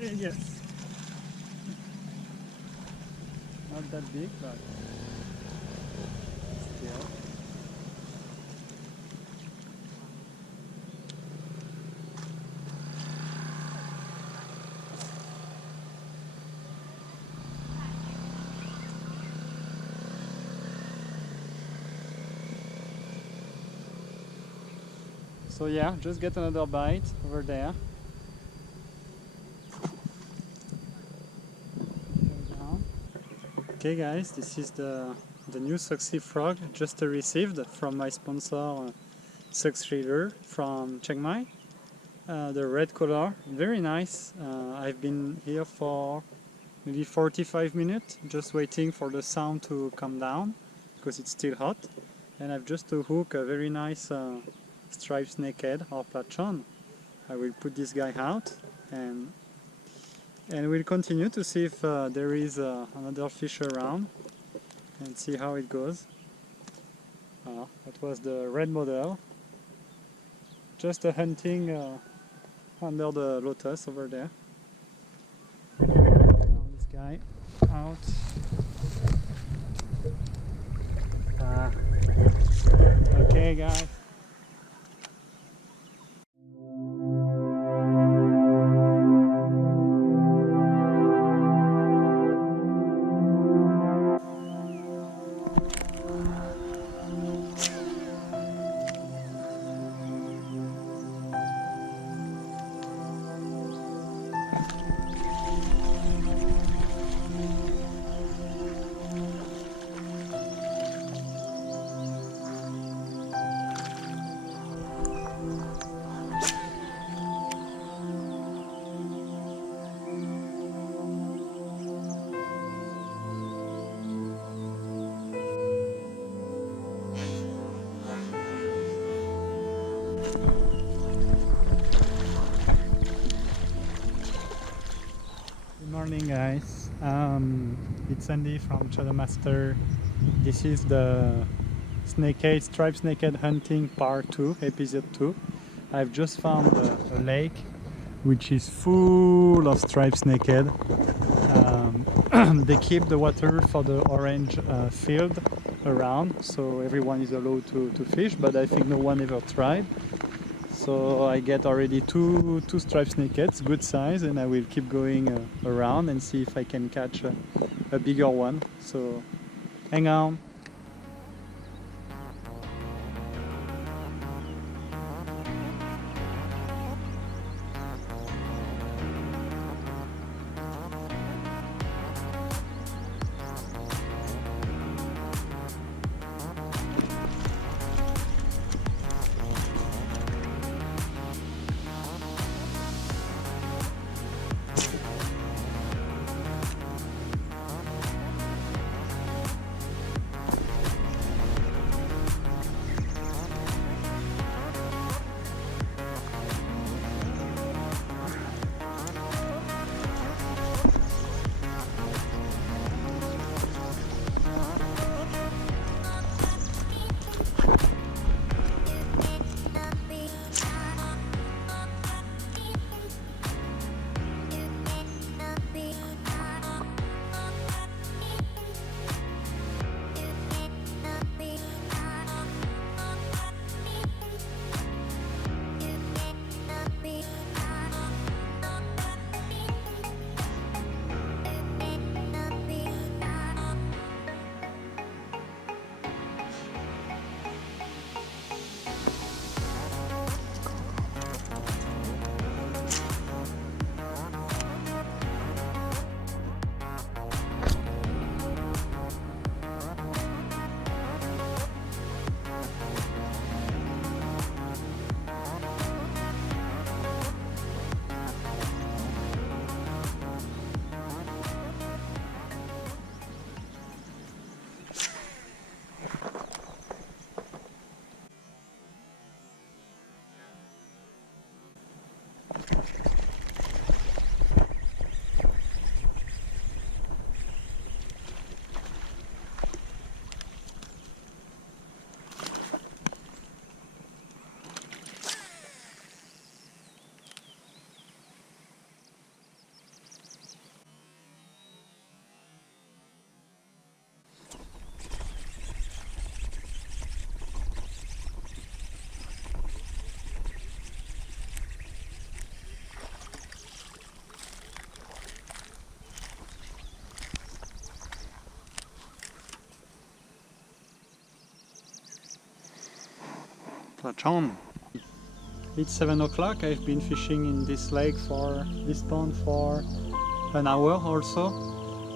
Yes. Not that big, but still. So yeah, just get another bite over there. Okay guys, this is the new Soxy Frog just received from my sponsor Sox Reader from Chiang Mai. The red color, very nice. I've been here for maybe 45 minutes just waiting for the sound to come down because it's still hot, and I've just to hook a very nice striped snakehead or platron. I will put this guy out and we'll continue to see if there is another fish around and see how it goes. That was the red model, just a hunting under the lotus over there. Now this guy out. Okay guys. Good morning guys, it's Andy from Shadow Master. This is the snakehead, striped snakehead hunting part 2, episode 2. I've just found a lake which is full of striped snakehead. They keep the water for the orange field around, so everyone is allowed to fish, but I think no one ever tried. So I get already two striped snakeheads, good size, and I will keep going around and see if I can catch a bigger one. So hang on. Catch on! It's 7 o'clock. I've been fishing in this lake for this pond for an hour or so.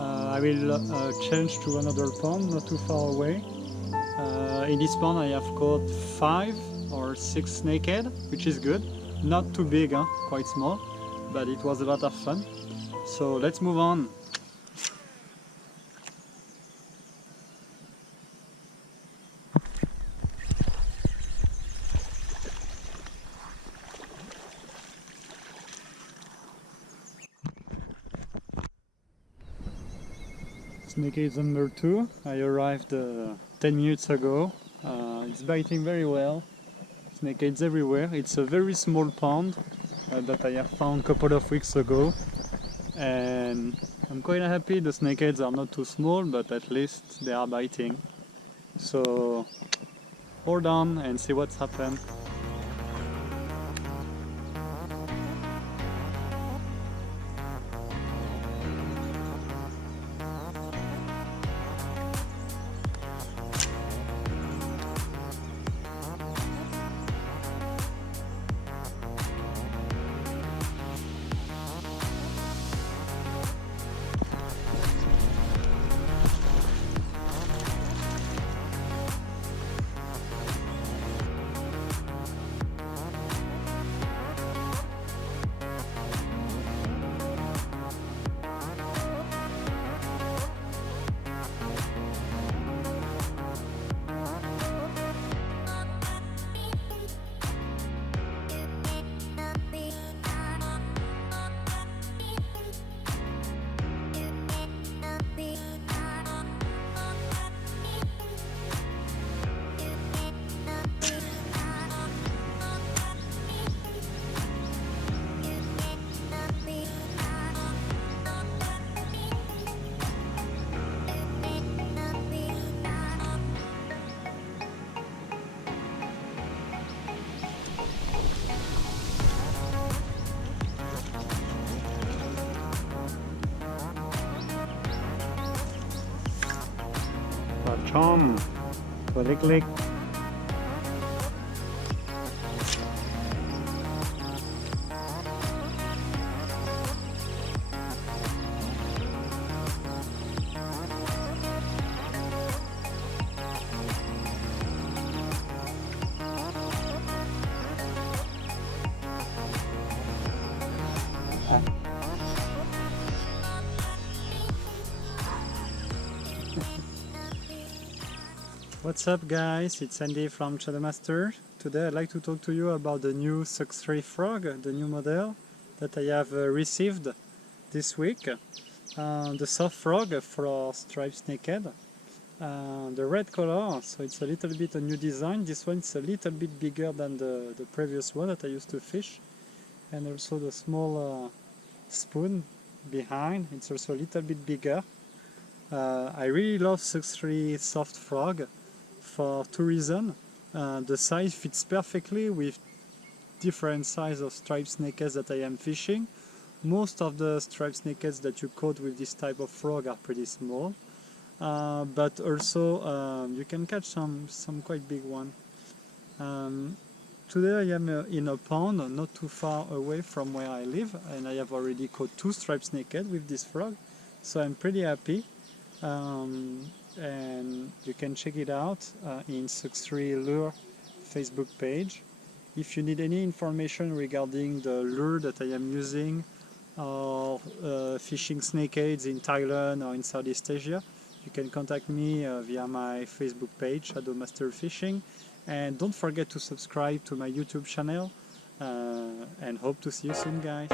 I will change to another pond not too far away. In this pond I have caught 5 or 6 snakehead, which is good. Not too big, huh? Quite small, but it was a lot of fun. So let's move on. Snakehead number 2. I arrived 10 minutes ago. It's biting very well. Snakeheads everywhere. It's a very small pond that I have found a couple of weeks ago, and I'm quite happy. The snakeheads are not too small, but at least they are biting. So hold on and see what's happened. Catch on! Click. What's up guys, it's Andy from Shadowmaster. Today I'd like to talk to you about the new Sucks 3 frog, the new model that I have received this week. The soft frog for striped snakehead. The red color, so it's a little bit a new design. This one is a little bit bigger than the previous one that I used to fish. And also the small spoon behind, it's also a little bit bigger. I really love Sucks 3 soft frog for 2 reasons. The size fits perfectly with different size of striped snakeheads that I am fishing. Most of the striped snakeheads that you caught with this type of frog are pretty small, but also you can catch some quite big one. Today I am in a pond not too far away from where I live, and I have already caught 2 striped snakehead with this frog, so I'm pretty happy. And you can check it out in Sucks 3 Lure Facebook page. If you need any information regarding the lure that I am using or fishing snakeheads in Thailand or in Southeast Asia, you can contact me via my Facebook page, Shadowmaster Fishing, and don't forget to subscribe to my YouTube channel, and hope to see you soon guys.